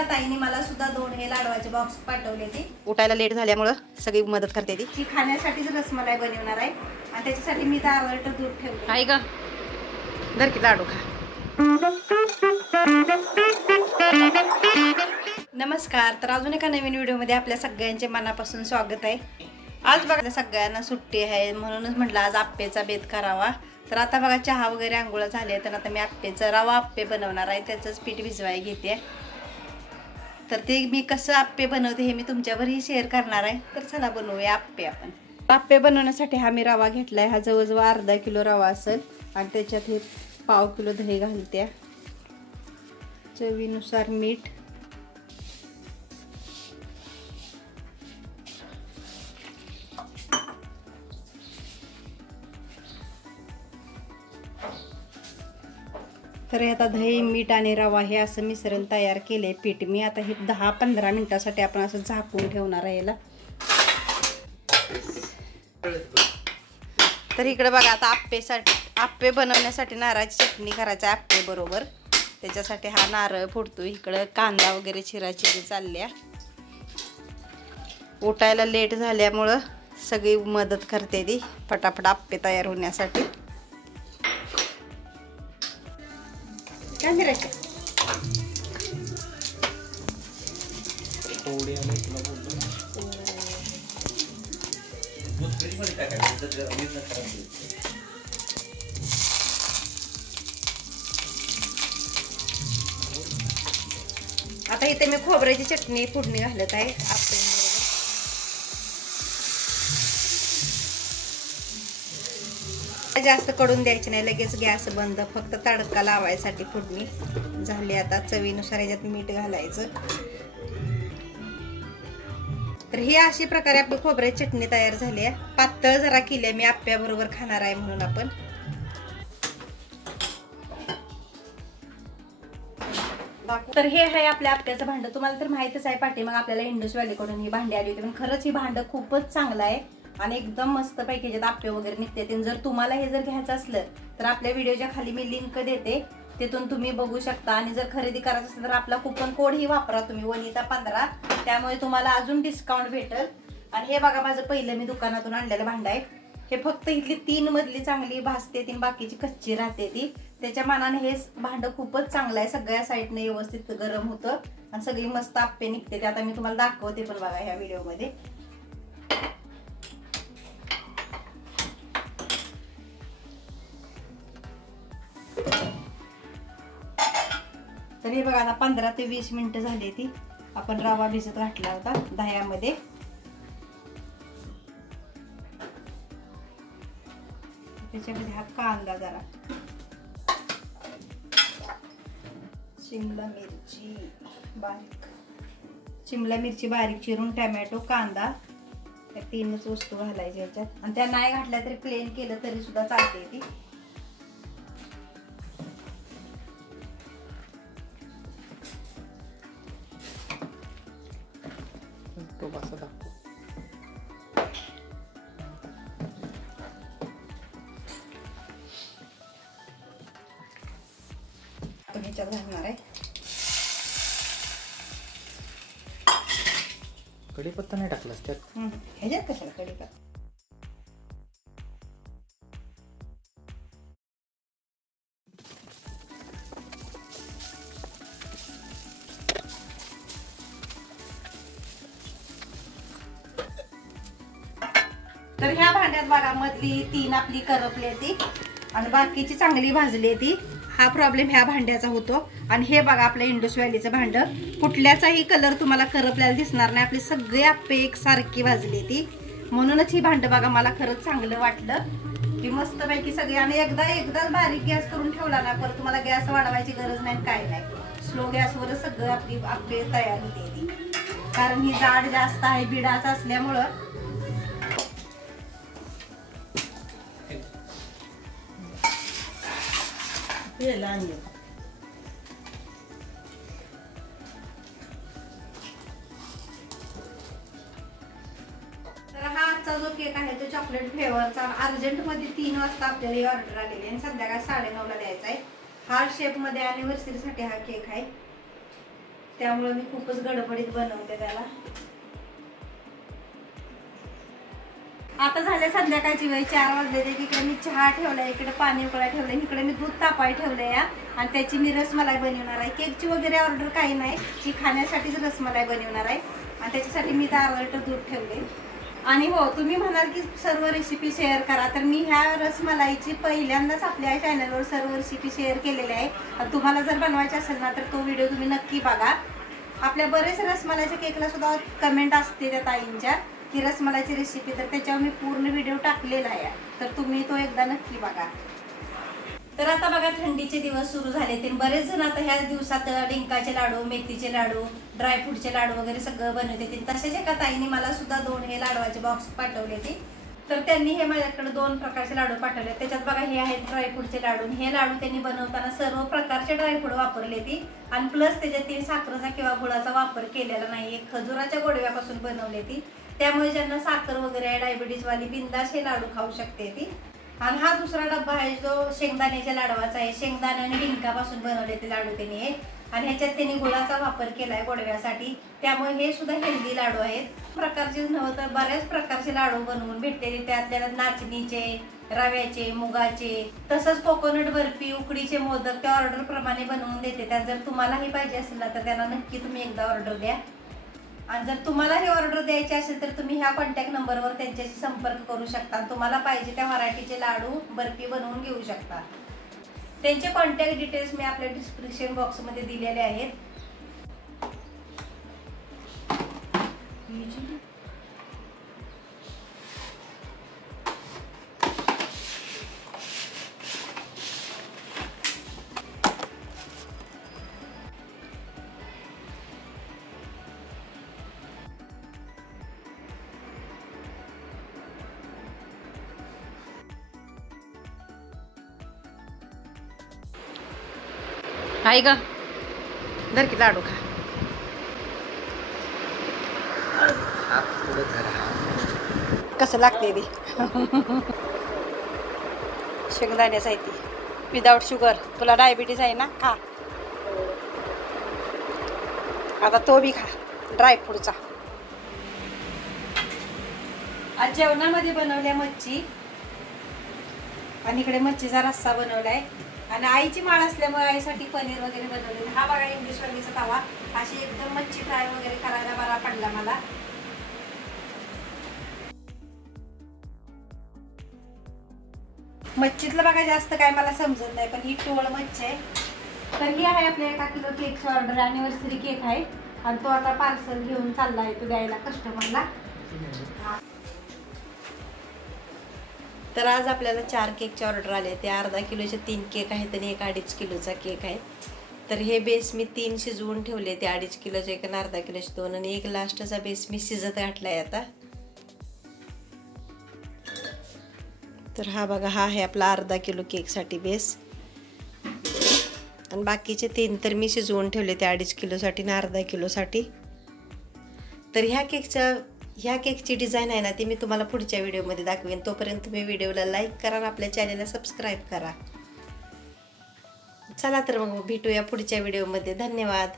एका ताईने मला सुद्धा 2 हे लाडवाचे बॉक्स पाठवले ते. उठायला लेट झाल्यामुळं सगळी मदत करते ती. खाण्यासाठीच रसमलाई बनवणार आहे आणि त्याच्यासाठी मी 10 लिटर दूध ठेवले. आहे ग दर की लाडू खा. नमस्कार. तर अजून एका नवीन व्हिडिओमध्ये आपल्या सगळ्यांचे मनापासून स्वागत आहे. आज बघा सगळ्यांना सुट्टी आहे म्हणूनच म्हटलं आज आप्पेचा बेत करावा. तर आता बघा चहा वगैरे आंघोळ झाली आहे तर आता मी आप्पेचा रवा आप्पे बनवणार आहे. त्याचंच पीठ भिजवाय घेते. तर ते मी कसं आप्पे बनवते हे मी तुमच्यावरही शेअर करणार आहे. तर चला बनवूया आप्पे. आपण आप्पे बनवण्यासाठी हा मी रवा घेतलाय. हा जवळजवळ अर्धा किलो रवा असेल आणि त्याच्यात हे पाव किलो दही घालते. चवीनुसार मीठ, तर आता दही, मीठ आणि रवा हे असं मिश्रण तयार केले पीठ मी. आता हे 10-15 मिनिटासाठी आपण असं झाकून ठेवणार आहे याला. तर इकडे बघा आता आप्पे बनवण्यासाठी नारळाची चटणी करायची आहे आप्पे बरोबर. त्याच्यासाठी हा नारळ फोडतो. इकडं कांदा वगैरे चिराचिरी चालल्या. उठायला लेट झाल्यामुळं सगळी मदत करते ती फटाफट आप्पे तयार होण्यासाठी. काय करायचं आता इथे मी खोबऱ्याची चटणी फोडणी घालत आहे आप्पे. जास्त कडून द्यायची नाही, लगेच गॅस बंद. फक्त तडका लावायसाठी फोडणी झाली. आता चवीनुसार याच्यात मीठ घालायचं. तर ही अशी प्रकारे आपली खोबऱ्याची चटणी तयार झाली आहे. पातळ जरा केली आहे मी आप्प्याबरोबर खाणार आहे म्हणून आपण. तर हे आहे आपल्या आप्प्याचं भांड. तुम्हाला तर माहितच आहे पाठीमाग आपल्याला इंडस व्हॅलीकडून ही भांडी आली होती. पण खरंच ही भांड खूपच चांगलं आहे आणि एकदम मस्त पैकी ह्याच्यात आप्पे वगैरे निघते. जर तुम्हाला हे जर घ्यायचं असलं तर आपल्या व्हिडिओच्या खाली मी लिंक देते, तिथून तुम्ही बघू शकता. आणि जर खरेदी करायचं असेल तर आपला कुपन कोड ही वापरा तुम्ही वनिता15, त्यामुळे तुम्हाला अजून डिस्काउंट भेटेल. आणि हे बघा माझं पहिलं मी दुकानातून आणलेलं भांड आहे. हे फक्त इथली 3 मधली चांगली भासते ती, बाकीची कच्ची राहते ती. त्याच्या मानाने हे भांड खूपच चांगलं आहे. सगळ्या साईडने व्यवस्थित गरम होतं आणि सगळी मस्त आप्पे निघते. ते आता मी तुम्हाला दाखवते पण बघा ह्या व्हिडिओमध्ये. तर हे बघा आता 15 ते 20 मिनिटं झाली ती. आपण रवा भिजत घातला होता दह्यामध्ये. त्याच्यामध्ये हा कांदा, जरा शिमला मिरची बारीक चिरून, टोमॅटो, कांदा, त्या 3च वस्तू घालायच्या याच्यात. आणि त्या नाही घातल्या तरी प्लेन केलं तरी सुद्धा चालते ती. ह्याच्यात घालणार आहे कढीपत्ता. नाही टाकलास त्यात? ह्याच्यात कशाला कढीपत्ता? तर ह्या भांड्यात बघा मधली 3 आपली करपली ती आणि बाकीची चांगली भाजली ती. हा प्रॉब्लेम ह्या भांड्याचा होतो. आणि हे बघा आपलं इंडस व्हॅलीचं भांड. कुठल्याचाही कलर तुम्हाला करपल्याला दिसणार नाही. आपली सगळे आप्पे एकसारखी भाजली ती. म्हणूनच ही भांड बघा मला खरंच चांगलं वाटलं की मस्त पैकी सगळी. आणि एकदाच बारीक गॅस करून ठेवला ना परत तुम्हाला गॅस वाढवायची गरज नाही, काय नाही. स्लो गॅसवरच सगळं आपली आप्पे तयार होते ती. कारण ही जाड जास्त आहे बिडाचं असल्यामुळं. तर हा आजचा जो केक आहे तो चॉकलेट फ्लेवरचा. अर्जंट मध्ये 3 वाजता आपल्याला ऑर्डर आलेली आणि संध्याकाळी 9:30ला द्यायचा आहे. हार्ट शेप मध्ये अॅनिव्हर्सरी साठी हा केक आहे. त्यामुळे मी खूपच गडबडीत बनवते त्याला. आता झाले संध्याकाळची वेळ, 4 वाजले. इकडे मी चहा ठेवलाय, इकडे पाणी उकळायला ठेवलंय, इकडे मी दूध तापाय ठेवलंय आणि त्याची मी रसमलाई बनवणार आहे. केकची वगैरे ऑर्डर काही नाही, ती खाण्यासाठीच रसमलाई बनवणार आहे आणि त्याच्यासाठी मी 10 लिटर दूध ठेवले. आणि हो, तुम्ही म्हणाल की सर्व रेसिपी शेअर करा, तर मी ह्या रसमलाईची पहिल्यांदाच आपल्या चॅनलवर सर्व रेसिपी शेअर केलेल्या आहे. तुम्हाला जर बनवायची असेल ना तर तो व्हिडिओ तुम्ही नक्की बघा. आपल्या बरेच रसमलाईच्या केकला सुद्धा कमेंट असते त्या ताईंच्या की रसमलाईची रेसिपी, तर त्याच्यावर मी पूर्ण व्हिडिओ टाकलेला आहे, तर तुम्ही तो एकदा नक्की बघा. तर आता बघा थंडीचे दिवस सुरू झाले, ते बरेच जण आता ह्या दिवसात डिंकाचे लाडू, मेथीचे लाडू, ड्रायफ्रूटचे लाडू वगैरे सगळं बनवते. तसेच एका ताईने मला सुद्धा 2 हे लाडवाचे बॉक्स पाठवले ते, तर त्यांनी हे माझ्याकडे 2 प्रकारचे लाडू पाठवले. त्याच्यात बघा हे आहेत ड्रायफ्रूटचे लाडू. हे लाडू त्यांनी बनवताना सर्व प्रकारचे ड्रायफ्रूट वापरले ती आणि प्लस त्याच्यात ते साखरेचा किंवा गुळाचा वापर केलेला नाही, खजुराच्या गोडव्यापासून बनवले ती. त्यामुळे ज्यांना साखर वगैरे आहे, डायबिटीज वाली बिंदास हे लाडू खाऊ शकते ती. आणि हा दुसरा डब्बा आहे जो शेंगदाण्याच्या लाडवाचा आहे. शेंगदाणे आणि डिंकापासून बनवले ते लाडू त्यांनी आणि ह्याच्यात त्यांनी गुळाचा वापर केलाय गोडव्यासाठी, त्यामुळे हे सुद्धा हेल्दी लाडू आहेत. प्रकारचे नव्हे तर बऱ्याच प्रकारचे लाडू बनवून भेटते. त्यातल्या नाचणीचे, रव्याचे, मुगाचे, तसंच कोकोनट बर्फी, उकडीचे मोदक त्या ऑर्डर प्रमाणे बनवून देते. त्यात जर तुम्हालाही पाहिजे असेल ना तर त्यांना नक्की तुम्ही एकदा ऑर्डर द्या. आणि जर तुम्हाला हे ऑर्डर द्यायची असेल तर तुम्ही ह्या कॉन्टॅक्ट नंबरवर त्यांच्याशी संपर्क करू शकता. तुम्हाला पाहिजे त्या व्हरायटीचे लाडू, बर्फी बनवून घेऊ शकता. त्यांचे कॉन्टॅक्ट डिटेल्स मी आपल्या डिस्क्रिप्शन बॉक्समध्ये दिलेले आहेत. आई ग धर की लाडू खा. कसं लागते ते शेंगदाण्याचं आहे ती विदाउट शुगर. तुला डायबिटीज आहे ना, खा. आता तो बी खा ड्रायफ्रूटचा. आज जेवणामध्ये बनवल्या मच्छी आणि इकडे मच्छीचा रस्सा बनवलाय आणि आईची माळ असल्यामुळे आईसाठी पनीर वगैरे बनवले. हा बघा इंग्लिश वालीचा तवा, अशी एकदम मच्छी फ्राय वगैरे करायला बरा पडला मला. मच्छीतलं बघा जास्त काय मला समजत नाही, पण ही टोळ मच्छी आहे. तर ही आहे आपल्या 1 किलो केकची ऑर्डर, अॅनिव्हर्सरी केक आहे आणि तो आता पार्सल घेऊन चालला आहे तो द्यायला कस्टमरला. तर आज आपल्याला 4 केकचे ऑर्डर आले. ते अर्धा किलोचे 3 केक आहेत आणि 1 2.5 किलोचा केक आहे. तर हे बेस मी 3 शिजवून ठेवले. ते 2.5 किलोचे 1 आणि अर्धा किलोचे 2 आणि 1 लास्टचा बेस मी शिजत घातलाय आता. तर हा बघा, हा आहे आपला अर्धा किलो केकसाठी बेस आणि बाकीचे 3 तर मी शिजवून ठेवले ते 2.5 किलोसाठी आणि अर्धा किलोसाठी. तर ह्या केकची डिझाईन आहे ना ती मी तुम्हाला पुढच्या व्हिडिओमध्ये दाखवेन. तोपर्यंत तुम्ही व्हिडिओला लाईक करा आणि आपल्या चॅनलला सबस्क्राईब करा. चला तर मग भेटूया पुढच्या व्हिडिओमध्ये. धन्यवाद.